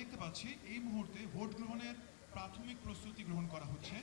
দেখতে পাচ্ছি, এই মুহূর্তে ভোট গ্রহণের প্রাথমিক প্রস্তুতি গ্রহণ করা হচ্ছে।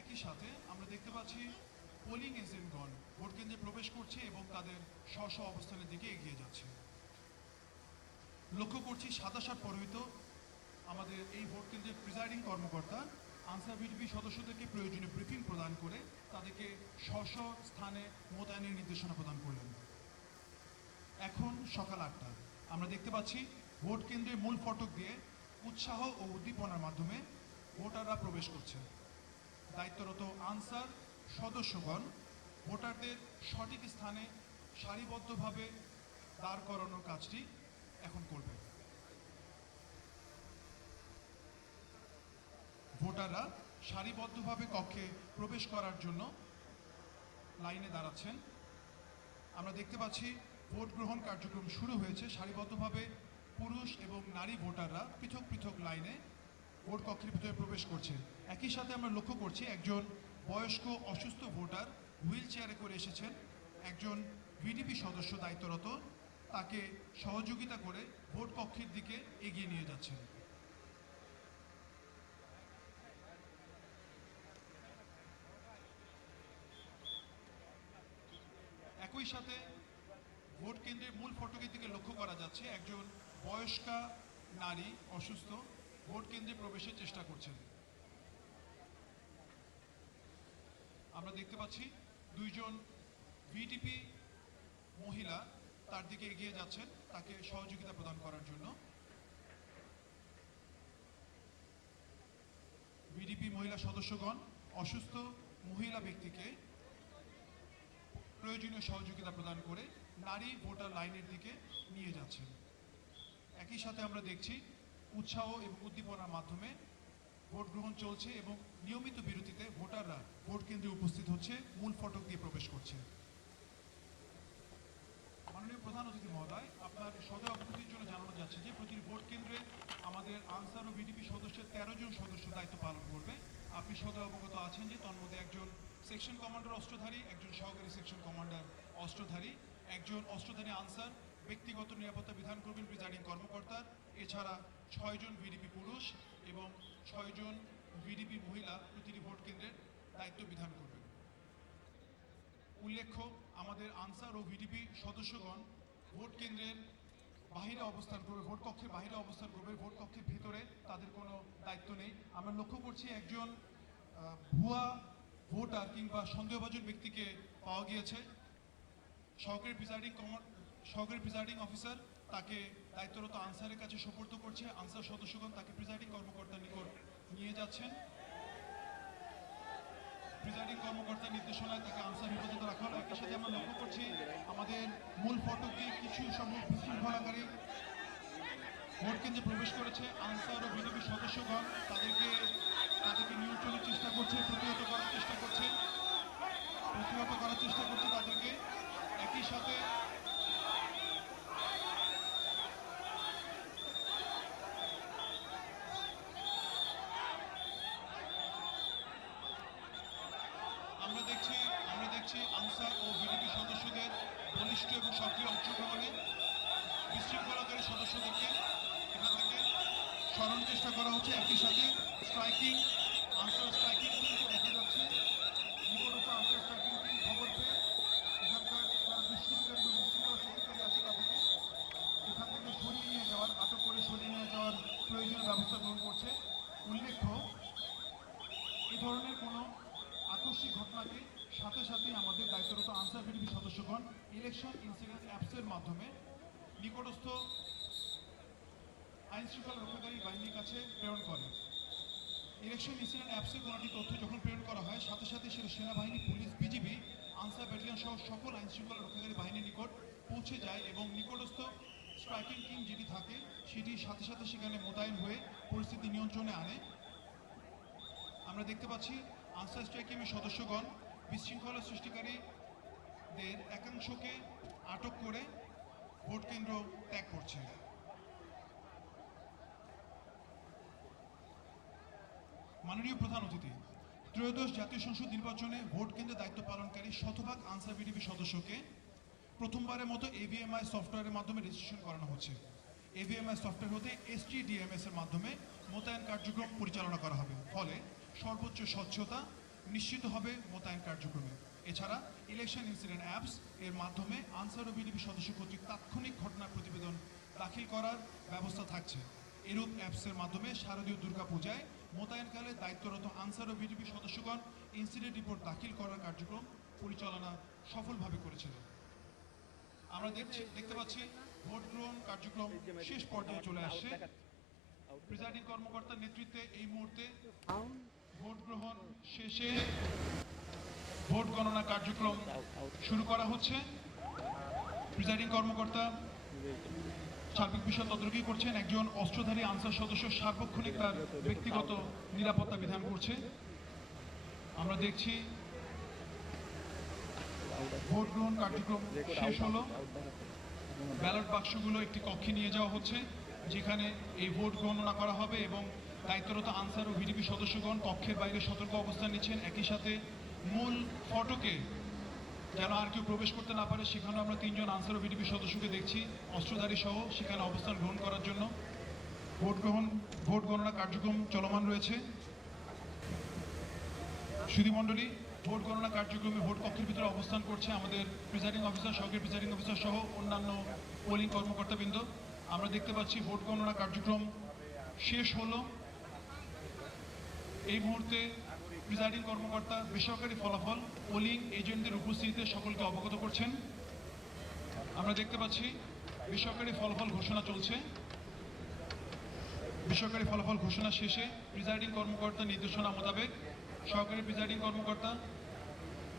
একই সাথে আমরা দেখতে পাচ্ছি পোলিং এজেন্টগণ ভোট কেন্দ্রে প্রবেশ করছে এবং তাদের স্ব স্ব অবস্থানের দিকে এগিয়ে যাচ্ছে। লক্ষ্য করছি সাদা শার্ট পরিহিত আমাদের এই ভোট কেন্দ্রের প্রিজাইডিং কর্মকর্তা, আনসার বিডিপি সদস্যদেরকে প্রয়োজনীয় ব্রিফিং প্রদান করে তাদেরকে স্ব স্থানে মোতায়েনের নির্দেশনা প্রদান করলেন। এখন সকাল আটটা। আমরা দেখতে পাচ্ছি ভোট কেন্দ্রের মূল ফটক দিয়ে উৎসাহ ও উদ্দীপনার মাধ্যমে ভোটাররা প্রবেশ করছে। দায়িত্বরত আনসার সদস্যগণ ভোটারদের সঠিক স্থানে সারিবদ্ধভাবে দাঁড় করানোর কাজটি এখন করবে ভোটাররা সারিবদ্ধভাবে কক্ষে প্রবেশ করার জন্য লাইনে দাঁড়াচ্ছেন। আমরা দেখতে পাচ্ছি ভোট গ্রহণ কার্যক্রম শুরু হয়েছে। সারিবদ্ধভাবে পুরুষ এবং নারী ভোটাররা পৃথক পৃথক লাইনে ভোট কক্ষের ভিতরে প্রবেশ করছে। একই সাথে আমরা লক্ষ্য করছি একজন বয়স্ক অসুস্থ ভোটার হুইল চেয়ারে করে এসেছেন। একজন ভিডিপি সদস্য দায়িত্বরত, তাকে সহযোগিতা করে ভোট কক্ষের দিকে এগিয়ে নিয়ে যাচ্ছেন একই সাথে ভোট কেন্দ্রের মূল ফটকের দিকে লক্ষ্য করা যাচ্ছে একজন বয়স্কা নারী অসুস্থ, ভোট কেন্দ্রে প্রবেশের চেষ্টা করছেন। আমরা দেখতে পাচ্ছি দুইজন ভিডিপি মহিলা তার দিকে এগিয়ে যাচ্ছেন, তাকে সহযোগিতা প্রদান করার জন্য। ভিডিপি মহিলা সদস্যগণ অসুস্থ মহিলা ব্যক্তিকে প্রয়োজনীয় সহযোগিতা প্রদান করে নারী ভোটার লাইনের দিকে নিয়ে যাচ্ছেন। একই সাথে আমরা দেখছি উৎসাহ এবং উদ্দীপনার মাধ্যমে ভোট গ্রহণ চলছে এবং নিয়মিত বিরতিতে ভোটাররা ভোট কেন্দ্রে উপস্থিত হচ্ছে, মূল ফটক দিয়ে প্রবেশ করছে। মাননীয় প্রধান অতিথি মহোদয়, আপনার সদয় অবগতির জন্য জানানো যাচ্ছে যে প্রতিটি ভোট কেন্দ্রে আমাদের আনসার ও বিডিপি সদস্যের তেরো জন সদস্য দায়িত্ব পালন করবে। আপনি সদয় অবগত আছেন যে তার মধ্যে একজন সেকশন কমান্ডার অস্ত্রধারী, একজন সহকারী সেকশন কমান্ডার অস্ত্রধারী। একজন অস্ত্রধারী আনসার, ব্যক্তিগত নিরাপত্তা বিধান করবেন প্রিজাইডিং কর্মকর্তা, এছাড়া ছয়জন ভিডিপি পুরুষ এবং ছয়জন ভিডিপি মহিলা প্রতিটি ভোট কেন্দ্রের দায়িত্ব বিধান করবেন উল্লেখ্য, আমাদের আনসার ও ভিডিপি সদস্যগণ ভোট কেন্দ্রের বাহিরে অবস্থান করবে, ভোট কক্ষের বাহিরে অবস্থান করবে, ভোট কক্ষের ভিতরে তাদের কোনো দায়িত্ব নেই। আমরা লক্ষ্য করছি একজন ভুয়া ভোটার কিংবা সন্দেহভাজন ব্যক্তিকে পাওয়া গিয়েছে। সহকারী প্রিজাইডিং কমান্ড সহকারী প্রিজাইডিং অফিসার তাকে দায়িত্বরত আনসারের কাছে সোপর্দ করছে। আনসার সদস্যগণ তাকে প্রিজাইডিং কর্মকর্তার নিকট নিয়ে যাচ্ছেন। প্রিজাইডিং কর্মকর্তার নির্দেশনায় তাকে আনসার হেফাজতে রাখা হলো। একই সাথে আমরা লক্ষ্য করছি, আমাদের মূল ফটক কিছু সংখ্যক বিশৃঙ্খলাকারী ভোট কেন্দ্রে প্রবেশ করেছে। আনসার ও বিজেপি সদস্যগণ তাদেরকে তাদেরকে নিয়ন্ত্রণের চেষ্টা করছে, প্রতিহত করার চেষ্টা করছে। প্রতিহত করার চেষ্টা করছে তাদেরকে। একই সাথে আমরা দেখছি আমরা দেখছি আনসার ও বিজেপি সদস্যদের বলিষ্ঠ এবং সক্রিয় অংশগ্রহণে বিশৃঙ্খলাকারী সদস্যদেরকে এখান থেকে সরানোর চেষ্টা করা হচ্ছে একই সাথে। স্ট্রাইকিং আনসার স্ট্রাইকিং টিমকে দেখা যাচ্ছে নিকটস্থ আনসার স্ট্রাইকিং টিম খবর পেয়ে এখানকার যারা দুষ্কৃতিকারী বা বিশৃঙ্খলা সৃষ্টিকারী আছে তাদেরকে এখান থেকে সরিয়ে নিয়ে যাওয়ার আটক করে সরিয়ে নিয়ে যাওয়ার প্রয়োজনীয় ব্যবস্থা গ্রহণ করছে উল্লেখ্য এই ধরনের কোনো আকস্মিক ঘটনাকে সাথে সাথে আমাদের দায়িত্বরত আনসার বিডিপি সদস্যগণ ইলেকশন ইনসিডেন্ট অ্যাপসের মাধ্যমে নিকটস্থ আইন শৃঙ্খলা রক্ষাকারী বাহিনীর কাছে প্রেরণ করে ইলেকশন ইনসিডেন্ট অ্যাপসে একটি তথ্য যখন প্রেরণ করা হয়, সাথে সাথে সেটা সেনাবাহিনী, পুলিশ, বিজিবি, আনসার ব্যাটালিয়ন সহ সকল আইন শৃঙ্খলা রক্ষাকারী বাহিনীর নিকট পৌঁছে যায় এবং নিকটস্থ স্ট্রাইকিং টিম যেটি থাকে সেটি সাথে সাথে সেখানে মোতায়েন হয়ে পরিস্থিতি নিয়ন্ত্রণে আনে। আমরা দেখতে পাচ্ছি, আনসার স্ট্রাইকিংয়ের সদস্যগণ বিশৃঙ্খলা সৃষ্টিকারীদের একাংশকে আটক করে ভোট কেন্দ্র ত্যাগ করছে। মাননীয় প্রধান অতিথি, ত্রয়োদশ জাতীয় সংসদ নির্বাচনে ভোট কেন্দ্রে দায়িত্ব পালনকারী শতভাগ আনসার বিডিপি সদস্যকে প্রথমবারের মতো এভিএমআই সফটওয়্যারের মাধ্যমে রেজিস্ট্রেশন করানো হচ্ছে। এভিএমআই সফটওয়্যার হতে এসটিডিএমএস এর মাধ্যমে মোতায়েন কার্যক্রম পরিচালনা করা হবে। ফলে সর্বোচ্চ স্বচ্ছতা নিশ্চিত হবে মোতায়েন কার্যক্রমে। এছাড়া ইলেকশন ইনসিডেন্ট অ্যাপস এর মাধ্যমে আনসার ও বিডিপি সদস্য কর্তৃক তাৎক্ষণিক ঘটনা প্রতিবেদন দাখিল করার ব্যবস্থা থাকছে। এরূপ অ্যাপসের মাধ্যমে শারদীয় দুর্গাপূজায় মোতায়েনকালে দায়িত্বরত আনসার ও বিডিপি সদস্যগণ ইনসিডেন্ট রিপোর্ট দাখিল করার কার্যক্রম পরিচালনা সফলভাবে করেছিলেন। আমরা দেখছি, দেখতে পাচ্ছি, ভোট গ্রহণ কার্যক্রম শেষ পর্যায়ে চলে আসছে। প্রিজাইডিং কর্মকর্তার নেতৃত্বে এই মুহূর্তে ভোট গ্রহণ শেষে ভোট গণনা কার্যক্রম শুরু করা হচ্ছে। প্রিজাইডিং কর্মকর্তা সার্বিক বিষয় তদারকি করছেন একজন অস্ত্রধারী আনসার সদস্য সার্বক্ষণিক তার ব্যক্তিগত নিরাপত্তা বিধান করছে। আমরা দেখছি ভোট গ্রহণ কার্যক্রম শেষ হলো। ব্যালট বাক্সগুলো একটি কক্ষে নিয়ে যাওয়া হচ্ছে, যেখানে এই ভোট গণনা করা হবে এবং দায়িত্বরত আনসার ও ভিডিপি সদস্যগণ কক্ষের বাইরে সতর্ক অবস্থান নিচ্ছেন। একই সাথে মূল ফটকে যেন আর কেউ প্রবেশ করতে না পারে, সেখানে আমরা তিনজন আনসার ভিডিপি সদস্যকে দেখছি, অস্ত্রধারী সহ, সেখানে অবস্থান গ্রহণ করার জন্য। ভোট গ্রহণ, ভোট গণনা কার্যক্রম চলমান রয়েছে। সুধীমণ্ডলী ভোট গণনা কার্যক্রমে ভোট কক্ষের ভিতরে অবস্থান করছে আমাদের প্রিজাইডিং অফিসার সহকারী প্রিজাইডিং অফিসার সহ অন্যান্য পোলিং কর্মকর্তাবৃন্দ। আমরা দেখতে পাচ্ছি ভোট গণনা কার্যক্রম শেষ হলো। এই মুহূর্তে প্রিজাইডিং কর্মকর্তা, বেসরকারি ফলাফল পোলিং এজেন্টদের উপস্থিতিতে সকলকে অবগত করছেন। আমরা দেখতে পাচ্ছি, বেসরকারি ফলাফল ঘোষণা চলছে। বেসরকারি ফলাফল ঘোষণা শেষে প্রিজাইডিং কর্মকর্তা নির্দেশনা মোতাবেক সহকারী প্রিজাইডিং কর্মকর্তা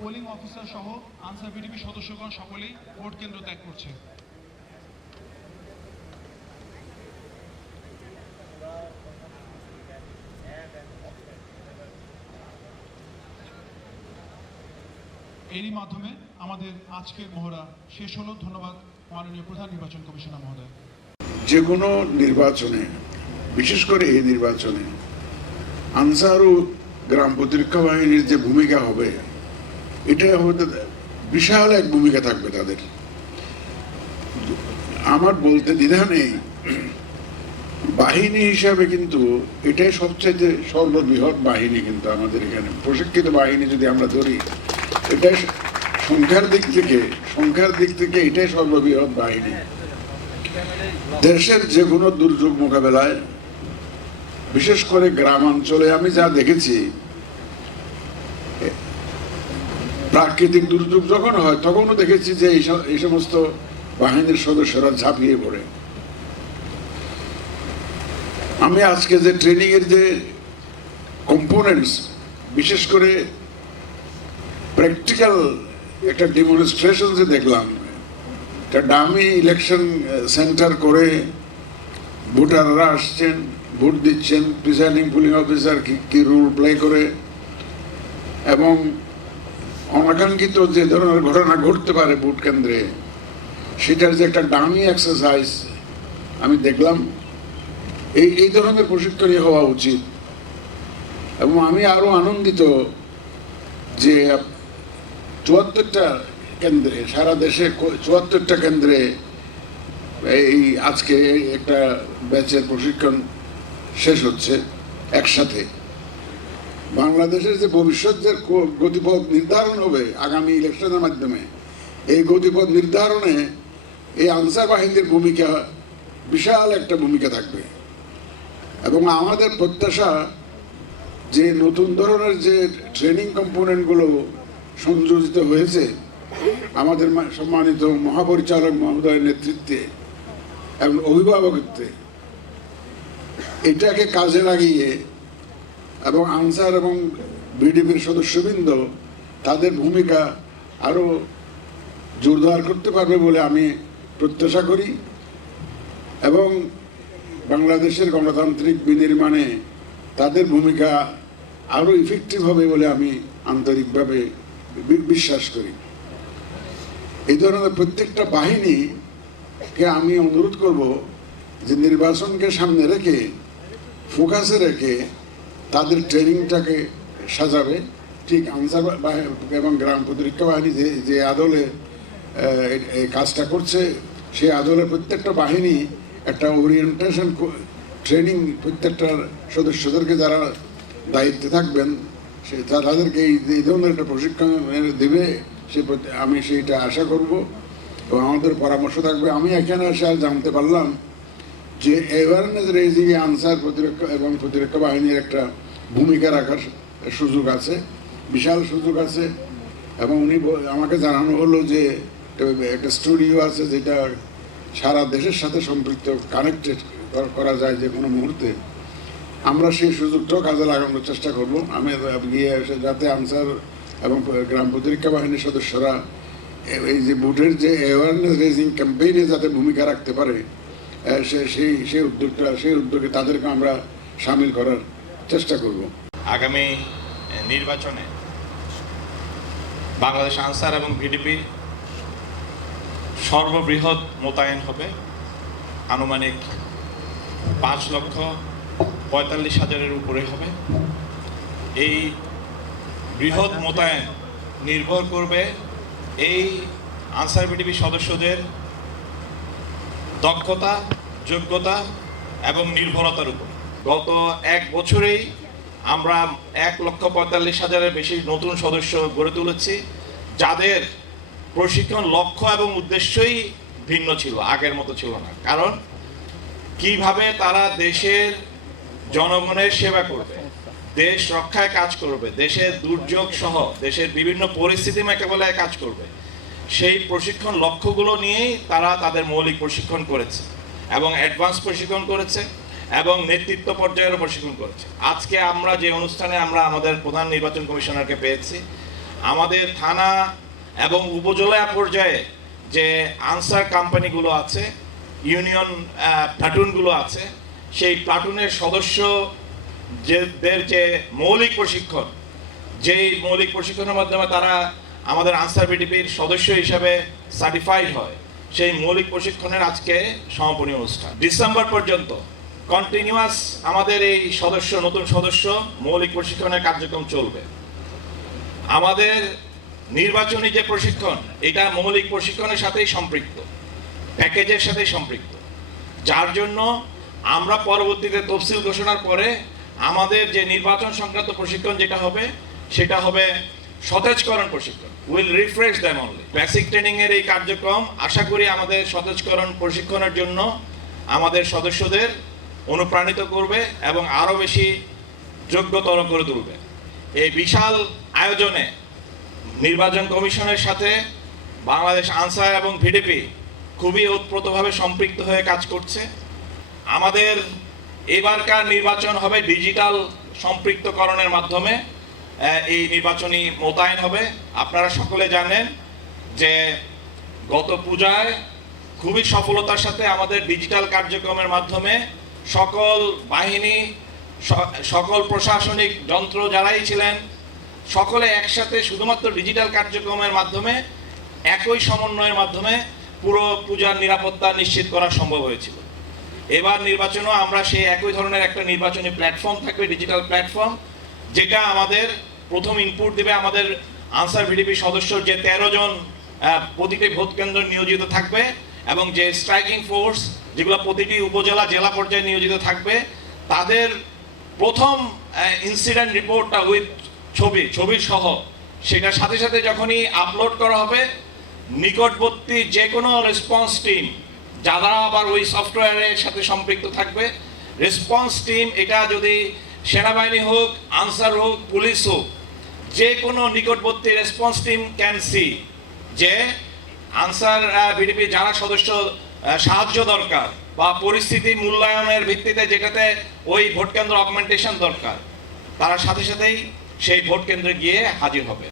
পোলিং অফিসার সহ আনসার বিডিপি সদস্যগণ সকলেই ভোট কেন্দ্র ত্যাগ করছে। এরই মাধ্যমে আমাদের আজকের মহড়া শেষ হলো। ধন্যবাদ মাননীয় প্রধান নির্বাচন কমিশনার মহোদয়। যে কোনো নির্বাচনে, বিশেষ করে এই নির্বাচনে, আনসার ও গ্রাম প্রতিরক্ষা বাহিনীর যে ভূমিকা হবে, এটা হয়তো বিশাল এক ভূমিকা থাকবে তাদের। আমার বলতে দ্বিধা নেই। বাহিনী হিসাবে কিন্তু এটাই সবচেয়ে সর্ববৃহৎ বাহিনী কিন্তু আমাদের এখানে। প্রশিক্ষিত বাহিনী যদি আমরা ধরি এটাই সংখ্যার দিক থেকে, সংখ্যার দিক থেকে এটাই সর্ববৃহৎ বাহিনী। দেশের যে কোনো দুর্যোগ মোকাবেলায়, বিশেষ করে গ্রামাঞ্চলে আমি যা দেখেছি, প্রাকৃতিক দুর্যোগ যখন হয়, তখনও দেখেছি যে এই সমস্ত বাহিনীর সদস্যরা ঝাঁপিয়ে পড়ে। আমি আজকে যে ট্রেনিং এর যে কম্পোনেন্টস বিশেষ করে প্র্যাকটিক্যাল একটা ডেমনস্ট্রেশন যে দেখলাম, একটা ডামি ইলেকশন সেন্টার করে ভোটাররা আসছেন, ভোট দিচ্ছেন প্রিসাইডিং পুলিং অফিসার কী কী রোল প্লে করে এবং অনাকাঙ্ক্ষিত যে ধরনের ঘটনা ঘটতে পারে ভোট কেন্দ্রে, সেটার যে একটা ডামি এক্সারসাইজ আমি দেখলাম, এই এই ধরনের প্রশিক্ষণই হওয়া উচিত। এবং আমি আরও আনন্দিত যে চুয়াত্তরটা কেন্দ্রে, সারা দেশে চুয়াত্তরটা কেন্দ্রে এই আজকে একটা ব্যাচের প্রশিক্ষণ শেষ হচ্ছে একসাথে। বাংলাদেশের যে ভবিষ্যৎ যে গতিপথ নির্ধারণ হবে আগামী ইলেকশনের মাধ্যমে, এই গতিপথ নির্ধারণে এই আনসার বাহিনীর ভূমিকা বিশাল একটা ভূমিকা থাকবে। এবং আমাদের প্রত্যাশা যে নতুন ধরনের যে ট্রেনিং কম্পোনেন্টগুলো সংযোজিত হয়েছে আমাদের সম্মানিত মহাপরিচালক মহোদয়ের নেতৃত্বে এবং অভিভাবকত্বে। এটাকে কাজে লাগিয়ে এবং আনসার এবং বিডিপির সদস্যবৃন্দ তাদের ভূমিকা আরও জোরদার করতে পারবে বলে আমি প্রত্যাশা করি এবং বাংলাদেশের গণতান্ত্রিক বিনির্মাণে তাদের ভূমিকা আরও ইফেক্টিভ হবে বলে আমি আন্তরিকভাবে বিশ্বাস করি। এই ধরনের প্রত্যেকটা বাহিনীকে আমি অনুরোধ করব যে নির্বাচনকে সামনে রেখে, ফোকাসে রেখে তাদের ট্রেনিংটাকে সাজাবে। ঠিক আনসার এবং গ্রাম প্রতিরক্ষা বাহিনী যে যে আদলে এই- কাজটা করছে, সেই আদলের প্রত্যেকটা বাহিনী একটা ওরিয়েন্টেশন ট্রেনিং প্রত্যেকটা সদস্যদেরকে যারা দায়িত্বে থাকবেন সে তাদেরকে এই ধরনের একটা প্রশিক্ষণ দেবে, সে আমি সেইটা আশা করব। এবং আমাদের পরামর্শ থাকবে। আমি এখানে এসে জানতে পারলাম যে অ্যাওয়ারনেস রেজিংয়ে আনসার প্রতিরক্ষা এবং প্রতিরক্ষা বাহিনীর একটা ভূমিকা রাখার সুযোগ আছে, বিশাল সুযোগ আছে। এবং উনি আমাকে জানানো হলো যে একটা স্টুডিও আছে যেটা সারা দেশের সাথে সম্পৃক্ত কানেক্টেড করা যায় যে কোনো মুহূর্তে। আমরা সেই সুযোগটাও কাজে লাগানোর চেষ্টা করব। আমি গিয়ে যাতে আনসার এবং গ্রাম প্রতিরক্ষা বাহিনীর সদস্যরা এই যে বুটের যে অ্যাওয়ারনেস রেজিং ক্যাম্পেইনে যাতে ভূমিকা রাখতে পারে সে- সেই সেই উদ্যোগটা সেই উদ্যোগে তাদেরকে আমরা সামিল করার চেষ্টা করব। আগামী নির্বাচনে বাংলাদেশ আনসার এবং ভিডিপি সর্ববৃহৎ মোতায়েন হবে। আনুমানিক পাঁচ লক্ষ পঁয়তাল্লিশ হাজারের উপরে হবে। এই বৃহৎ মোতায়েন নির্ভর করবে এই আনসার ভিডিপি সদস্যদের দক্ষতা, যোগ্যতা এবং নির্ভরতার উপর। গত এক বছরেই আমরা এক লক্ষ পঁয়তাল্লিশ হাজারের বেশি নতুন সদস্য গড়ে তুলেছি, যাদের প্রশিক্ষণ লক্ষ্য এবং উদ্দেশ্যই ভিন্ন ছিল, আগের মতো ছিল না। কারণ কীভাবে তারা দেশের জনগণের সেবা করবে। দেশ রক্ষায় কাজ করবে। দেশের দুর্যোগ সহ দেশের বিভিন্ন পরিস্থিতি মোকাবেলায় কাজ করবে। সেই প্রশিক্ষণ লক্ষ্যগুলো নিয়েই তারা তাদের মৌলিক প্রশিক্ষণ করেছে এবং অ্যাডভান্স প্রশিক্ষণ করেছে এবং নেতৃত্ব পর্যায়েরও প্রশিক্ষণ করেছে। আজকে আমরা যে অনুষ্ঠানে আমরা আমাদের প্রধান নির্বাচন কমিশনারকে পেয়েছি, আমাদের থানা এবং উপজেলা পর্যায়ে যে আনসার কোম্পানিগুলো আছে ইউনিয়ন প্লাটুনগুলো আছে সেই প্লাটুনের সদস্য যেদের যে মৌলিক প্রশিক্ষণ, যেই মৌলিক প্রশিক্ষণের মাধ্যমে তারা আমাদের আনসার বিডিপির সদস্য হিসাবে সার্টিফাইড হয়, সেই মৌলিক প্রশিক্ষণের আজকে সমাপনী অনুষ্ঠান। ডিসেম্বর পর্যন্ত কন্টিনিউয়াস আমাদের এই সদস্য, নতুন সদস্য মৌলিক প্রশিক্ষণের কার্যক্রম চলবে। আমাদের নির্বাচনী যে প্রশিক্ষণ, এটা মৌলিক প্রশিক্ষণের সাথেই সম্পৃক্ত, প্যাকেজের সাথেই সম্পৃক্ত। যার জন্য আমরা পরবর্তীতে তফসিল ঘোষণার পরে আমাদের যে নির্বাচন সংক্রান্ত প্রশিক্ষণ যেটা হবে, সেটা হবে সতেজকরণ প্রশিক্ষণ। Will refresh them only basic training এর এই কার্যক্রম আশা করি আমাদের সতেজকরণ প্রশিক্ষণের জন্য আমাদের সদস্যদের অনুপ্রাণিত করবে এবং আরও বেশি যোগ্যতর করে তুলবে। এই বিশাল আয়োজনে নির্বাচন কমিশনের সাথে বাংলাদেশ আনসার এবং ভিডিপি খুবই ওতপ্রোতভাবে সম্পৃক্ত হয়ে কাজ করছে। আমাদের এবারকার নির্বাচন হবে ডিজিটাল সম্পৃক্তকরণের মাধ্যমে এই নির্বাচনী মোতায়েন হবে। আপনারা সকলে জানেন যে গত পূজায় খুবই সফলতার সাথে আমাদের ডিজিটাল কার্যক্রমের মাধ্যমে সকল বাহিনী সকল প্রশাসনিক যন্ত্র যারাই ছিলেন, সকলে একসাথে শুধুমাত্র ডিজিটাল কার্যক্রমের মাধ্যমে, একই সমন্বয়ের মাধ্যমে পুরো পূজার নিরাপত্তা নিশ্চিত করা সম্ভব হয়েছিল। এবার নির্বাচনেও আমরা সেই একই ধরনের একটা নির্বাচনী প্ল্যাটফর্ম থাকবে ডিজিটাল প্ল্যাটফর্ম যেটা আমাদের প্রথম ইনপুট দেবে আমাদের আনসার ভিডিপি সদস্য যে তেরো জন প্রতিটি ভোট কেন্দ্র নিয়োজিত থাকবে এবং যে স্ট্রাইকিং ফোর্স যেগুলো প্রতিটি উপজেলা, জেলা পর্যায়ে নিয়োজিত থাকবে, তাদের প্রথম ইনসিডেন্ট রিপোর্টটা উইথ ছবি ছবি সহ। সেটার সাথে সাথে যখনই আপলোড করা হবে, নিকটবর্তী যে কোনো রেসপন্স টিম যারা আবার ওই সফটওয়্যারের সাথে সম্পৃক্ত থাকবে রেসপন্স টিম এটা যদি সেনাবাহিনী হোক, আনসার হোক, পুলিশ হোক, যে কোনো নিকটবর্তী রেসপন্স টিম ক্যান সি যে আনসার বিডিপি যারা সদস্য সাহায্য দরকার বা পরিস্থিতি মূল্যায়নের ভিত্তিতে যেটাতে ওই ভোট কেন্দ্র অগমেন্টেশন দরকার, তারা সাথে সাথেই সেই ভোট কেন্দ্রে গিয়ে হাজির হবে।